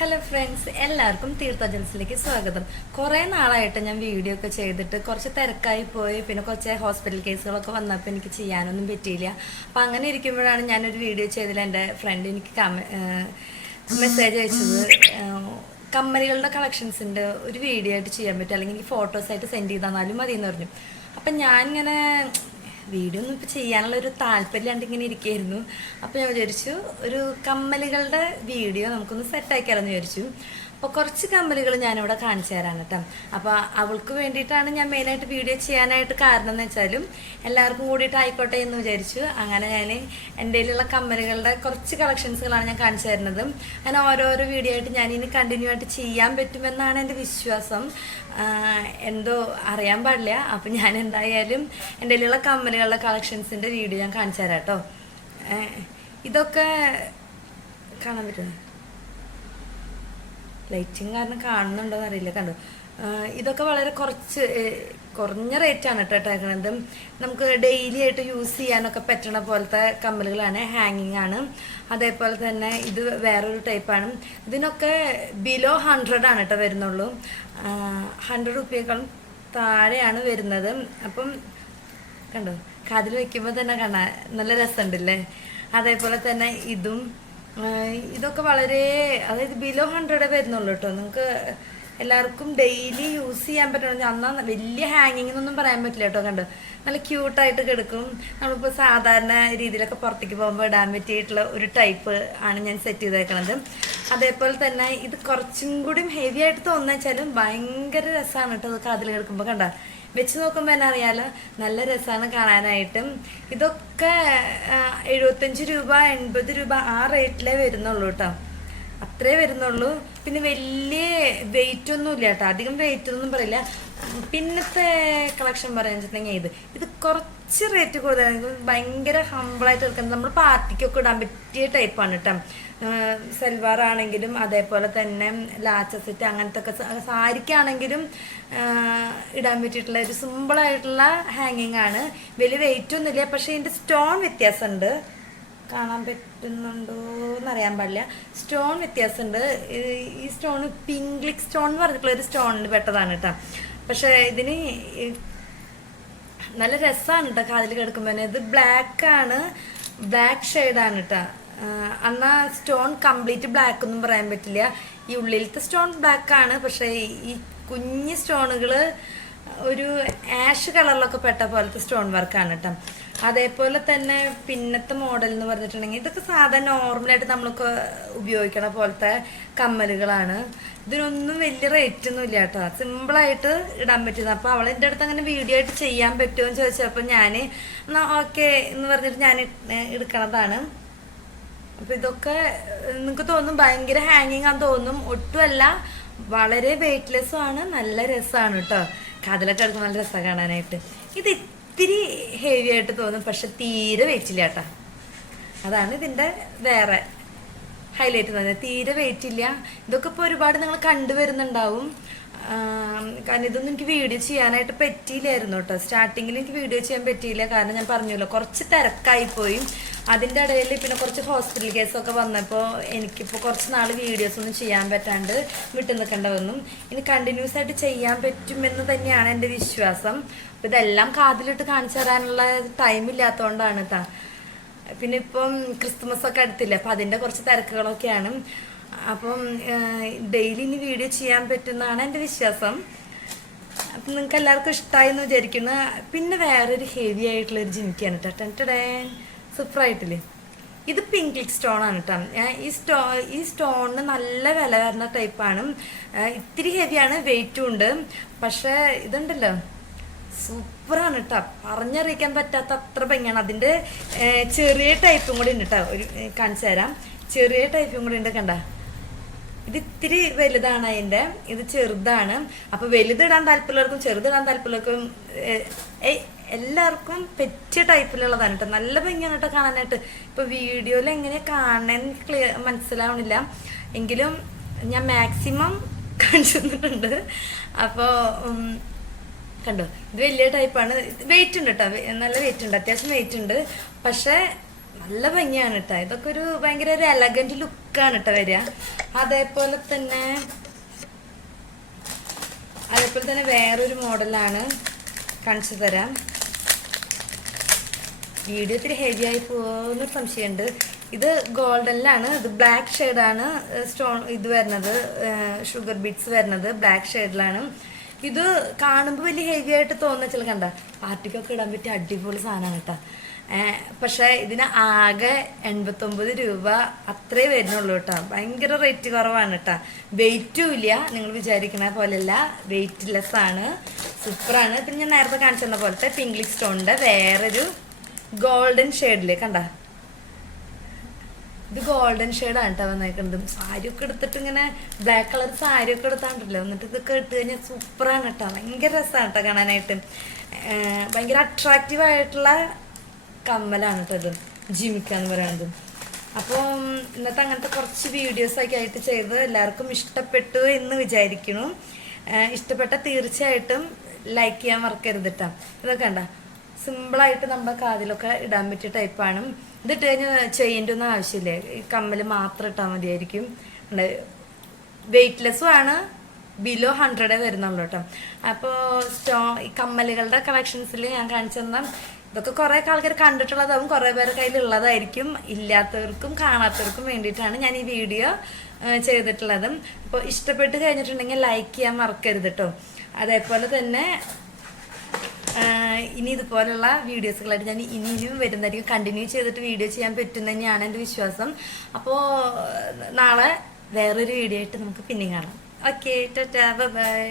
Hello friends, എല്ലാവർക്കും തീർത്ഥ ജൽസിലേക്ക് സ്വാഗതം. കുറേ നാളായിട്ട് ഞാൻ വീഡിയോ ഒക്കെ ചെയ്തിട്ട് കുറച്ച് തിരക്കായി പോയി. പിന്നെ കുറച്ച് ഹോസ്പിറ്റൽ കേസുകളൊക്കെ വന്നപ്പോൾ എനിക്ക് ചെയ്യാനൊന്നും പറ്റിയില്ല. അപ്പം അങ്ങനെ ഇരിക്കുമ്പോഴാണ് ഞാനൊരു വീഡിയോ ചെയ്തതിൽ എൻ്റെ ഫ്രണ്ട് എനിക്ക് മെസ്സേജ് അയച്ചത്. കമ്മലുകളുടെ കളക്ഷൻസിൻ്റെ ഒരു വീഡിയോ ആയിട്ട് ചെയ്യാൻ പറ്റും, അല്ലെങ്കിൽ എനിക്ക് ഫോട്ടോസായിട്ട് സെൻഡ് ചെയ്ത് തന്നാലും മതി എന്ന് പറഞ്ഞു. അപ്പം ഞാനിങ്ങനെ വീഡിയോ ഒന്നും ഇപ്പോൾ ചെയ്യാനുള്ളൊരു താല്പര്യമില്ലാണ്ട് ഇങ്ങനെ ഇരിക്കുകയായിരുന്നു. അപ്പോൾ ഞാൻ വിചാരിച്ചു ഒരു കമ്മലുകളുടെ വീഡിയോ നമുക്കൊന്ന് സെറ്റാക്കിയാലെന്ന് വിചാരിച്ചു. അപ്പോൾ കുറച്ച് കമ്മലുകൾ ഞാനിവിടെ കാണിച്ചു തരാൻ കേട്ടോ. അപ്പോൾ അവൾക്ക് വേണ്ടിയിട്ടാണ് ഞാൻ മെയിനായിട്ട് വീഡിയോ ചെയ്യാനായിട്ട് കാരണം എന്ന് വെച്ചാലും എല്ലാവർക്കും കൂടിയിട്ട് ആയിക്കോട്ടെ എന്ന് വിചാരിച്ചു. അങ്ങനെ ഞാൻ എൻ്റെ കയ്യിലുള്ള കമ്മലുകളുടെ കുറച്ച് കളക്ഷൻസുകളാണ് ഞാൻ കാണിച്ചു തരുന്നത്. അങ്ങനെ ഓരോരോ വീഡിയോ ആയിട്ട് ഞാനിനി കണ്ടിന്യൂ ആയിട്ട് ചെയ്യാൻ പറ്റുമെന്നാണ് എൻ്റെ വിശ്വാസം. എന്തോ അറിയാൻ പാടില്ല. അപ്പം ഞാൻ എന്തായാലും എൻ്റെ കയ്യിലുള്ള കമ്മലുകളുടെ കളക്ഷൻസിൻ്റെ വീഡിയോ ഞാൻ കാണിച്ചു തരാം കേട്ടോ. ഇതൊക്കെ കാണാൻ പറ്റുമോ? ലൈറ്റിങ് കാരണം കാണുന്നുണ്ടോ എന്നറിയില്ല. കണ്ടു, ഇതൊക്കെ വളരെ കുറഞ്ഞ റേറ്റാണ് കേട്ടോ ഇട്ടേക്കണത്. നമുക്ക് ഡെയിലി ആയിട്ട് യൂസ് ചെയ്യാനൊക്കെ പറ്റണ പോലത്തെ കമ്മലുകളാണ്. ഹാങ്ങിങ് ആണ്. അതേപോലെ തന്നെ ഇത് വേറൊരു ടൈപ്പാണ്. ഇതിനൊക്കെ ബിലോ 100 ആണ് കേട്ടോ വരുന്നുള്ളൂ. 100 രൂപയേക്കാളും താഴെയാണ് വരുന്നത്. അപ്പം കണ്ടോ, കാതിൽ വയ്ക്കുമ്പോൾ തന്നെ കാണാൻ നല്ല രസമുണ്ടല്ലേ. അതേപോലെ തന്നെ ഇതൊക്കെ വളരെ, അതായത് ബിലോ 100 വരുന്നുള്ളൂ കേട്ടോ. നിങ്ങൾക്ക് എല്ലാവർക്കും ഡെയിലി യൂസ് ചെയ്യാൻ പറ്റണം. എന്നാൽ വലിയ ഹാങ്ങിങ് എന്നൊന്നും പറയാൻ പറ്റില്ല കേട്ടോ. കണ്ടോ, നല്ല ക്യൂട്ടായിട്ട് കിടക്കും. നമ്മളിപ്പോൾ സാധാരണ രീതിയിലൊക്കെ പുറത്തേക്ക് പോകുമ്പോൾ ഇടാൻ പറ്റിയിട്ടുള്ള ഒരു ടൈപ്പ് ആണ് ഞാൻ സെറ്റ് ചെയ്തേക്കണത്. അതേപോലെ തന്നെ ഇത് കുറച്ചും കൂടി ഹെവി ആയിട്ട് തോന്നുന്ന വെച്ചാലും ഭയങ്കര രസമാണ് കേട്ടോ. അത് കാതിൽ കിടക്കുമ്പോൾ കണ്ട വെച്ച് നോക്കുമ്പോൾ തന്നെ അറിയാലോ, നല്ല രസമാണ് കാണാനായിട്ടും. ഇതൊക്കെ 75 രൂപ 80 രൂപ ആ റേറ്റിലേ വരുന്നുള്ളൂ കേട്ടോ. അത്രേ വരുന്നുള്ളൂ. പിന്നെ വലിയ വെയിറ്റ് ഒന്നും ഇല്ല കേട്ടോ. അധികം വെയിറ്റ് ഒന്നും പറയില്ല. പിന്നത്തെ കളക്ഷൻ പറയാൻ വെച്ചിട്ടുണ്ടെങ്കിൽ ഇത് കുറച്ച് റേറ്റ് കൂടുതലാണ്. ഭയങ്കര ഹമ്പിളായിട്ട് എടുക്കുന്നത്. നമ്മൾ പാർട്ടിക്കൊക്കെ ഇടാൻ പറ്റിയ ടൈപ്പാണ് കേട്ടോ. സൽവാർ ആണെങ്കിലും അതേപോലെ തന്നെ ലാച്ച സെറ്റ് അങ്ങനത്തെ ഒക്കെ സാരിക്കാണെങ്കിലും ഇടാൻ പറ്റിയിട്ടുള്ള ഒരു സിമ്പിളായിട്ടുള്ള ഹാങ്ങിങ് ആണ്. വലിയ വെയിറ്റ് ഒന്നുമില്ല. പക്ഷേ ഇതിൻ്റെ സ്റ്റോൺ വ്യത്യാസമുണ്ട്. കാണാൻ പറ്റുന്നുണ്ടോ എന്നറിയാൻ പാടില്ല. സ്റ്റോൺ വ്യത്യാസമുണ്ട്. ഈ സ്റ്റോൺ പിങ്ക്ലിക് സ്റ്റോൺ എന്ന് പറഞ്ഞിട്ടുള്ള ഒരു സ്റ്റോണിന് പെട്ടതാണ് കേട്ടോ. പക്ഷെ ഇതിന് നല്ല രസമാണ് കേട്ടോ കാതിൽ കിടക്കുമ്പോൾ. ഇത് ബ്ലാക്ക് ഷെയ്ഡാണ് കേട്ടോ. എന്നാൽ സ്റ്റോൺ കംപ്ലീറ്റ് ബ്ലാക്ക് ഒന്നും പറയാൻ പറ്റില്ല. ഈ ഉള്ളിലത്തെ സ്റ്റോൺ ബ്ലാക്ക് ആണ്. പക്ഷേ ഈ കുഞ്ഞ് സ്റ്റോണുകൾ ഒരു ആഷ് കളറിലൊക്കെ പെട്ട പോലത്തെ സ്റ്റോൺ വർക്കാണ് കേട്ടോ. അതേപോലെ തന്നെ പിന്നത്തെ മോഡൽ എന്ന് പറഞ്ഞിട്ടുണ്ടെങ്കിൽ ഇതൊക്കെ സാധാരണ നോർമലായിട്ട് നമ്മളൊക്കെ ഉപയോഗിക്കണ പോലത്തെ കമ്മലുകളാണ്. ഇതിനൊന്നും വലിയ റേറ്റ് ഒന്നും ഇല്ല കേട്ടോ. സിമ്പിളായിട്ട് ഇടാൻ പറ്റുന്നത്. അപ്പോൾ അവളെൻ്റെ അടുത്ത് അങ്ങനെ വീഡിയോ ആയിട്ട് ചെയ്യാൻ പറ്റുമോ എന്ന് ചോദിച്ചപ്പോൾ ഞാൻ എന്നാൽ ഓക്കെ എന്ന് പറഞ്ഞിട്ട് ഞാൻ എടുക്കണതാണ്. അപ്പോൾ ഇതൊക്കെ നിങ്ങൾക്ക് തോന്നും ഭയങ്കര ഹാങ്ങിങ് ആണെന്ന് തോന്നും. ഒട്ടുമല്ല, വളരെ വെയ്റ്റ്ലെസ്സും ആണ്. നല്ല രസമാണ് കേട്ടോ. കാതിലൊക്കെ എടുക്കുമ്പോൾ നല്ല രസമാണ് കാണാനായിട്ട്. ഇത് ഇത്തിരി ഹെവി ആയിട്ട് തോന്നും, പക്ഷെ തീരെ വെയിറ്റില്ല കേട്ടോ. അതാണ് ഇതിൻ്റെ വേറെ ഹൈലൈറ്റ് എന്ന് പറയുന്നത്. തീരെ വെയിറ്റ് ഇല്ല. ഇതൊക്കെ ഇപ്പോൾ ഒരുപാട് നിങ്ങൾ കണ്ടുവരുന്നുണ്ടാവും. കാരണം ഇതൊന്നും എനിക്ക് വീഡിയോ ചെയ്യാനായിട്ട് പറ്റിയില്ലായിരുന്നു കേട്ടോ. സ്റ്റാർട്ടിങ്ങിൽ എനിക്ക് വീഡിയോ ചെയ്യാൻ പറ്റിയില്ല. കാരണം ഞാൻ പറഞ്ഞല്ലോ, കുറച്ച് തിരക്കായിപ്പോയി. അതിൻ്റെ ഇടയിൽ പിന്നെ കുറച്ച് ഹോസ്പിറ്റൽ കേസൊക്കെ വന്നപ്പോൾ എനിക്കിപ്പോൾ കുറച്ച് നാൾ വീഡിയോസ് ഒന്നും ചെയ്യാൻ പറ്റാണ്ട് വിട്ടു നിൽക്കേണ്ട വന്നു. ഇനി കണ്ടിന്യൂസ് ആയിട്ട് ചെയ്യാൻ പറ്റുമെന്ന് തന്നെയാണ് എൻ്റെ വിശ്വാസം. അപ്പം ഇതെല്ലാം കാതിലിട്ട് കാണിച്ചു തരാനുള്ള ടൈം ഇല്ലാത്തതുകൊണ്ടാണ് കേട്ടോ. പിന്നെ ഇപ്പം ക്രിസ്മസ് ഒക്കെ അടുത്തില്ല. അപ്പം അതിൻ്റെ കുറച്ച് തിരക്കുകളൊക്കെയാണ്. അപ്പം ഡെയിലി ഇനി വീഡിയോ ചെയ്യാൻ പറ്റുന്നതാണ് എൻ്റെ വിശ്വാസം. അപ്പം നിങ്ങൾക്ക് എല്ലാവർക്കും ഇഷ്ടമായി എന്ന് വിചാരിക്കുന്നു. പിന്നെ വേറൊരു ഹെവി ആയിട്ടുള്ളൊരു ജിമിക്കാണ് കേട്ടോ. സൂപ്പറായിട്ടില്ലേ. ഇത് പിങ്ക്ലിക് സ്റ്റോൺ ആണ് കേട്ടോ. ഈ സ്റ്റോണിന് നല്ല വില വരുന്ന ടൈപ്പാണ്. ഇത്തിരി ഹെവിയാണ്, വെയിറ്റും ഉണ്ട്. പക്ഷേ ഇതുണ്ടല്ലോ, സൂപ്പറാണ് കേട്ടോ. പറഞ്ഞറിയിക്കാൻ പറ്റാത്ത അത്ര ഭംഗിയാണ്. അതിൻ്റെ ചെറിയ ടൈപ്പും കൂടി ഉണ്ട് കേട്ടോ. കാണിച്ചു തരാം. ചെറിയ ടൈപ്പും കൂടി ഉണ്ട്. കണ്ട, ഇത് ഇത്തിരി വലുതാണ് അതിൻ്റെ. ഇത് ചെറുതാണ്. അപ്പോൾ വലുതിടാൻ താല്പര്യമുള്ളവർക്കും ചെറുതിടാൻ താല്പര്യമുള്ളവർക്കും എല്ലാവർക്കും പറ്റിയ ടൈപ്പിലുള്ളതാണ് കേട്ടോ. നല്ല ഭംഗിയാണ് കേട്ടോ കാണാനായിട്ട്. ഇപ്പോൾ വീഡിയോയിൽ എങ്ങനെയാണ് കാണണമെന്ന് മനസ്സിലാവണില്ല. എങ്കിലും ഞാൻ മാക്സിമം കാണിച്ചു തന്നിട്ടുണ്ട്. അപ്പോൾ കണ്ടോ, ഇത് വലിയ ടൈപ്പാണ്. വെയിറ്റ് ഉണ്ട് കേട്ടോ. നല്ല വെയിറ്റ് ഉണ്ട്, അത്യാവശ്യം വെയിറ്റ് ഉണ്ട്. പക്ഷേ നല്ല ഭംഗിയാണ് കേട്ടോ. ഇതൊക്കെ ഒരു ഭയങ്കര ഒരു എലഗന്റ് ലുക്കാണ് കേട്ടോ വരിക. അതേപോലെ തന്നെ വേറൊരു മോഡലാണ് കാണിച്ചു തരാം. വീഡിയോ ഇത്തിരി ഹെവി ആയി പോകുന്നൊരു സംശയമുണ്ട്. ഇത് ഗോൾഡനിലാണ്, ഇത് ബ്ലാക്ക് ഷെയ്ഡാണ് സ്റ്റോൺ ഇത് വരുന്നത്, ഷുഗർ ബീഡ്സ് വരുന്നത് ബ്ലാക്ക് ഷെയ്ഡിലാണ്. ഇത് കാണുമ്പോൾ വലിയ ഹെവി ആയിട്ട് തോന്നുന്ന കണ്ട പാർട്ടിക്കൊക്കെ ഇടാൻ പറ്റിയ അടിപൊളി സാധനമാണ് കേട്ടോ. പക്ഷെ ഇതിന് ആകെ 89 രൂപ അത്രേ വരുന്നുള്ളൂ കേട്ടോ. ഭയങ്കര റേറ്റ് കുറവാണ് കേട്ടോ. വെയിറ്റും ഇല്ല, നിങ്ങൾ വിചാരിക്കണ പോലെയല്ല, വെയിറ്റ്ലെസ് ആണ്, സൂപ്പറാണ്. പിന്നെ ഞാൻ നേരത്തെ കാണിച്ചു തന്ന പോലത്തെ പിങ്ക്ലിക് സ്റ്റോണിന്റെ വേറൊരു ഗോൾഡൻ ഷെയ്ഡില് കണ്ട, ഇത് ഗോൾഡൻ ഷെയ്ഡാണ് കേട്ടോ വന്നേക്കുന്നത്. സാരിയൊക്കെ എടുത്തിട്ട് ഇങ്ങനെ ബ്ലാക്ക് കളർ സാരിയൊക്കെ എടുത്താണ്ടല്ലോ, എന്നിട്ട് ഇതൊക്കെ ഇട്ട് കഴിഞ്ഞാൽ സൂപ്പറാണ് കേട്ടോ. ഭയങ്കര രസമാണ് കേട്ടോ കാണാനായിട്ട്. ഭയങ്കര അട്രാക്റ്റീവ് ആയിട്ടുള്ള കമ്മലാണ് കേട്ടോ ഇത്, ജിമിക്ക എന്ന് പറയുന്നത്. അപ്പോൾ ഇന്നത്തെ അങ്ങനത്തെ കുറച്ച് വീഡിയോസൊക്കെ ആയിട്ട് ചെയ്ത് എല്ലാവർക്കും ഇഷ്ടപ്പെട്ടു എന്ന് വിചാരിക്കുന്നു. ഇഷ്ടപ്പെട്ട തീർച്ചയായിട്ടും ലൈക്ക് ചെയ്യാൻ മറക്കരുത് കേട്ടോ. ഇതൊക്കെ കണ്ട സിമ്പിളായിട്ട് നമ്മുടെ കാതിലൊക്കെ ഇടാൻ പറ്റിയ ടൈപ്പാണ്. ഇതിട്ട് കഴിഞ്ഞാൽ ചെയ്യേണ്ട ഒന്നും ആവശ്യമില്ല, ഈ കമ്മൽ മാത്രം ഇട്ടാൽ മതിയായിരിക്കും. വെയ്റ്റ്ലെസ്സും ആണ്, ബിലോ 100 വരുന്നുള്ളൂ കേട്ടോ. അപ്പോൾ ഈ കമ്മലുകളുടെ കളക്ഷൻസിൽ ഞാൻ കാണിച്ചു തന്നാൽ ഇതൊക്കെ കുറേ ആൾക്കാർ കണ്ടിട്ടുള്ളതാവും, കുറേ പേരുടെ കയ്യിലുള്ളതായിരിക്കും. ഇല്ലാത്തവർക്കും കാണാത്തവർക്കും വേണ്ടിയിട്ടാണ് ഞാൻ ഈ വീഡിയോ ചെയ്തിട്ടുള്ളത്. അപ്പോൾ ഇഷ്ടപ്പെട്ട് കഴിഞ്ഞിട്ടുണ്ടെങ്കിൽ ലൈക്ക് ചെയ്യാൻ മറക്കരുത് കേട്ടോ. അതേപോലെ തന്നെ ഇനി ഇതുപോലുള്ള വീഡിയോസുകളായിട്ട് ഞാൻ ഇനിയും വരുന്നതായിരിക്കും. കണ്ടിന്യൂ ചെയ്തിട്ട് വീഡിയോ ചെയ്യാൻ പറ്റും തന്നെയാണ് എൻ്റെ വിശ്വാസം. അപ്പോൾ നാളെ വേറൊരു വീഡിയോ ആയിട്ട് നമുക്ക് പിന്നെ കാണാം. Okay, tata, by.